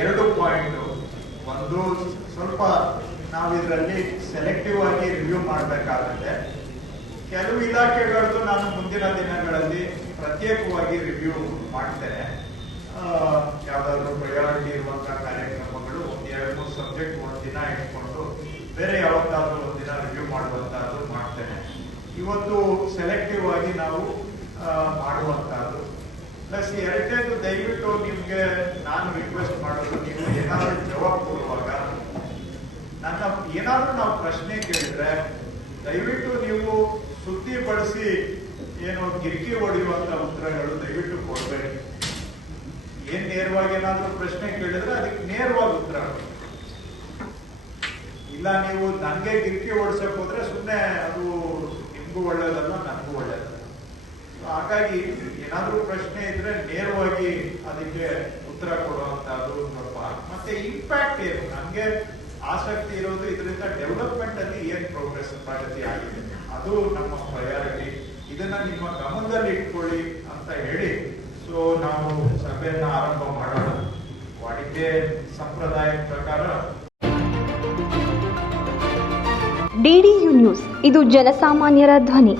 ಎರಡು ಪಾಯಿಂಟ್ ಒಂದು ಸ್ವಲ್ಪ ನಾವು ಇದರಲ್ಲಿ ಸೆಲೆಕ್ಟಿವ್ ಆಗಿ ರಿವ್ಯೂ ಮಾಡಬೇಕಾಗುತ್ತೆ. ಕೆಲವು ಇಲಾಖೆಗಳದ್ದು ನಾನು ಮುಂದಿನ ದಿನಗಳಲ್ಲಿ ಪ್ರತ್ಯೇಕವಾಗಿ ರಿವ್ಯೂ ಮಾಡ್ತೇನೆ. ಯಾವ್ದಾದ್ರು ಪ್ರಯಾರಿಟಿ ಇರುವಂತಹ ಕಾರ್ಯಕ್ರಮಗಳು ಒಂದು ಎರಡು ಮೂರು ಸಬ್ಜೆಕ್ಟ್ ಒಂದು ದಿನ ಇಟ್ಕೊಂಡು ಬೇರೆ ಯಾವತ್ತಾದ್ರೂ ಒಂದು ದಿನ ರಿವ್ಯೂ ಮಾಡುವಂತಹದ್ದು ಮಾಡ್ತೇನೆ. ಇವತ್ತು ಸೆಲೆಕ್ಟಿವ್ ಆಗಿ ನಾವು ಮಾಡುವಂತಹದ್ದು ಪ್ಲಸ್ ಎರಡನೇದು ದಯವಿಟ್ಟು ನಿಮ್ಗೆ ನಾನು ರಿಕ್ವೆಸ್ಟ್ ಮಾಡೋದು, ನೀವು ಏನಾದರೂ ಜವಾಬ್ ಕೊಡುವಾಗ ನನ್ನ ಏನಾದರೂ ನಾವು ಪ್ರಶ್ನೆ ಕೇಳಿದ್ರೆ, ದಯವಿಟ್ಟು ನೀವು ಸುದ್ದಿ ಬಳಸಿ ಏನು ಗಿರಿಕಿ ಹೊಡೆಯುವಂತ ಉತ್ತರಗಳು ದಯವಿಟ್ಟು ಕೊಡಬೇಡಿ ಏನ್ ನೇರವಾಗಿ ಏನಾದರೂ ಪ್ರಶ್ನೆ ಕೇಳಿದ್ರೆ ಅದಕ್ಕೆ ನೇರವಾಗಿ ಉತ್ತರ. ಇಲ್ಲ, ನೀವು ನನಗೆ ಕಿರಿಕಿ ಓಡಿಸಕ್ ಹೋದ್ರೆ ಸುಮ್ಮನೆ ಅದು ನಿಮ್ಗೂ ಒಳ್ಳೇದಲ್ಲ ಹಾಗಾಗಿ ಏನಾದ್ರೂ ಪ್ರಶ್ನೆ ಇದ್ರೆ ನೇರವಾಗಿ ಅದಕ್ಕೆ ಉತ್ತರ ಕೊಡುವಂತಹದ್ದು ಸ್ವಲ್ಪ ಮತ್ತೆ ಇಂಪ್ಯಾಕ್ಟ್ ಏನು? ನಮ್ಗೆ ಆಸಕ್ತಿ ಇರೋದು ಇದರಿಂದ ಡೆವಲಪ್ಮೆಂಟ್ ಅಲ್ಲಿ ಏನ್ ಪ್ರೋಗ್ರೆಸ್ ಪ್ರಗತಿ ಆಗಿದೆ? ಅದು ನಮ್ಮ ಪ್ರಯಾರಿಟಿ ಇದನ್ನ ನಿಮ್ಮ ಗಮನದಲ್ಲಿ ಇಟ್ಕೊಳ್ಳಿ ಅಂತ ಹೇಳಿ ಸೊ ನಾವು ಸಭೆಯನ್ನ ಆರಂಭ ಮಾಡೋಣ. ವಾಡಿಕೆ ಸಂಪ್ರದಾಯ ಪ್ರಕಾರ. ಡಿಡಿಯು ನ್ಯೂಸ್, ಇದು ಜನಸಾಮಾನ್ಯರ ಧ್ವನಿ.